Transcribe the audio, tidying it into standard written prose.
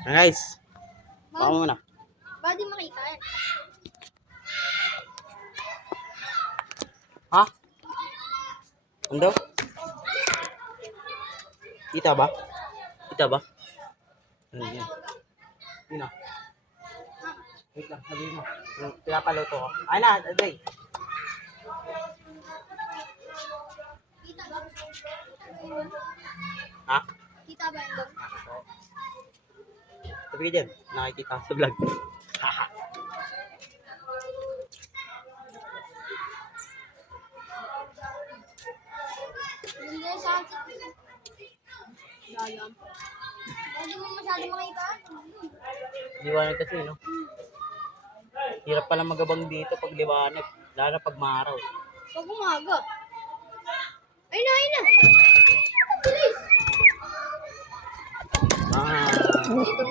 Guys, baka mo muna. Ba di makita yan? Ha? Ano? Kita ba? Kita ba? Ano yan? Yun ah. Wait lang, sabihin mo. Pinapaluto ko. Ay na, aday. Kita ba? Ha? Kita ba yung dog? Sabi ka dyan, nakikita sa vlog. Hindi sa Dalam. Hindi mo masyado makita. Liwanag kasi, no? Hirap pala magabang dito pag liwanag. Lalo na pag maaraw. Pag umaga. Ayun na, ayun na. Bilis. Ah. Dito mo dito.